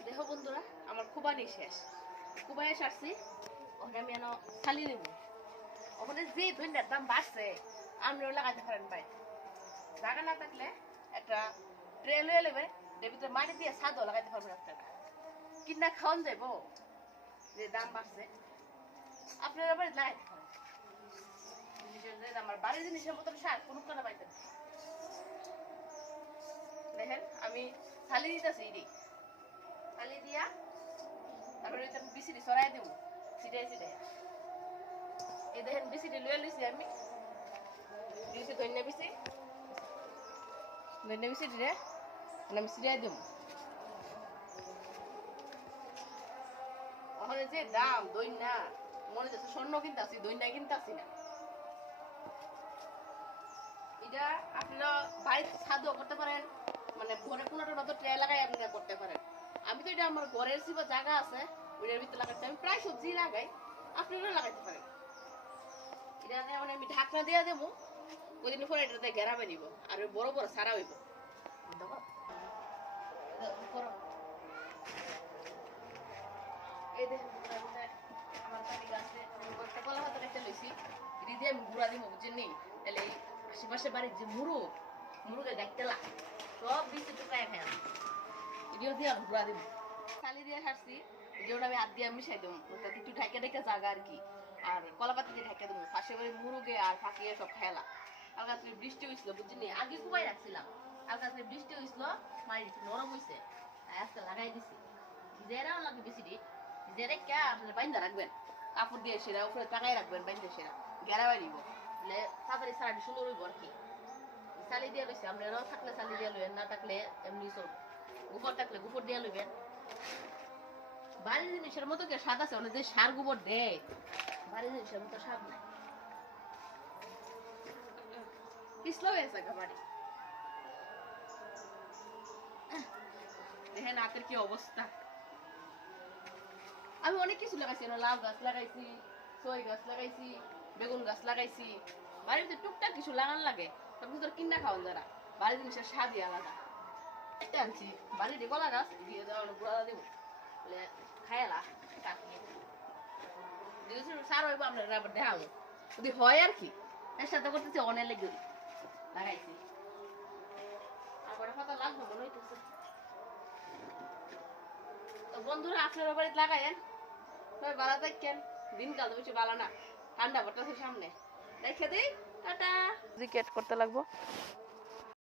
দেখো বন্ধুরা আমার কুবানি শেষ কুবাই আসছি ওখানে আমি এনে চালি নেব ওখানে যে ধন্যার দাম বাড়ছে আপনিও লাগাইতে পারেন ভাই জায়গা না থাকলে একটা ট্রে লয়ে নেবে এর ভিতরে মাটি দিয়ে ছাদও লাগাইতে পারবেন আপনারা কিনা খাওয়ান যাইব যে দাম বাড়ছে আপনারা বাড়ি লাগাইতে পারেন আমার বাড়ির জিনিসের মতন সার কোনো কাটা পাইতেন দেখেন আমি থালি দিতেছি এটি থালি দিয়া তারপরে বিসিটি সরাই দেব ছিটাই ছিটাই এই দেখেন বিসিটি লয়ে লইছি আমি দিয়েছি ধন্যা বিসি রে আমি ছিটাই দেব ওখানে যে দাম দইনা মনে হচ্ছে স্বর্ণ কিনতে আসি দইনা কিনতে আসি না এটা আপনারা বাড়িতে ছাদও করতে পারেন মানে ঘরে কোনোটার মতো ট্রে লাগাই আপনারা করতে পারেন আমি তো এটা আমার ঘরের ছিল জায়গা আছে ওইটার ভিতরে লাগাচ্ছি আমি প্রায় সবজি লাগাই আপনারা লাগাইতে পারেন এটা মানে আমি ঢাকনা দিয়ে দেবো ওই দিন পরে এটাতে ঘেরাবে নিব আর বড় বড় সারা হইব এই দেখেন আমার বাড়ি গাছে একটা কলা হাতে একটা লইছি এটি দিয়ে আমি গুঁড়া দিব বুঝছেন নি তাহলে এই আশেপাশে বাড়ির যে মুরুগে গাইতে লাগে সব বিচি টুকায় খায় এটিও দিয়ে আমি গুঁড়া দিব চালি দিয়ে হারছি যেটা আমি হাত দিয়ে মিশাই দেবো তাতে একটু ঢাকা ঢাকা জায়গা আর কি আর কলাপাতি দিয়ে ঢাকা দেবো পাশে বাড়ি মুরুগে আর ফাঁকিয়ে সব খেলা কালকা রাত্রে বৃষ্টি হয়েছিল বুঝছেন আগে কুবাই রাখছিলাম কালকা রাত্রে বৃষ্টি হয়েছিল মায়ের একটু নরম হয়েছে আজকে লাগাই দিছি ভিজেরাও লাগে বেশি দিন ভিজে কে আপনার বাইন্দা রাখবেন কাপড় দিয়ে সেরা উপরে টাকাই রাখবেন বাইন্দা সেরা গেরাবাই দিব বলে তাড়াতাড়ি সারাটি সুন্দর হইব আর কি চালি দিয়ে লইছি আপনারাও থাকলে চালি দিয়ে লইবেন না থাকলে এমনি চলবে গোবর থাকলে গোবর দিয়ে লইবেন বাড়ির জিনিসের মতো কে স্বাদ আছে অনেক যে সার গোবর দেয় বাড়ির জিনিসের মতো স্বাদ নাই পিছলো হয়েছে বাড়ি দেখেন হাতের কি অবস্থা আমি অনেক কিছু লাগাইছি লাউ গাছ লাগাইছি সই গাছ লাগাইছি বেগুন গাছ লাগাইছি বাড়ির ভিতরে টুকটাক কিছু লাগান লাগে তখন তোর কিনা খাওয়ান যারা বাড়ির জিনিসের স্বাদই আলাদা এটা আনছি বাড়িতে কলা গাছ দিয়ে দেওয়া গুঁড়া দেবো বলে খাইলা সার হইব আপনার আবার দেখাবো যদি হয় আর কি এর সাথে করতেছি অনেক লেগে লাগাইছি তারপরে কত লাগবে মনে হইতেছে তো বন্ধুরা আপনারা বাড়িতে লাগাইন ভালো থাকেন দিনকাল তো বেশি ভালো না ঠান্ডা পড়তেছে সামনে রেখে দিই টাটা জিকেট করতে লাগবো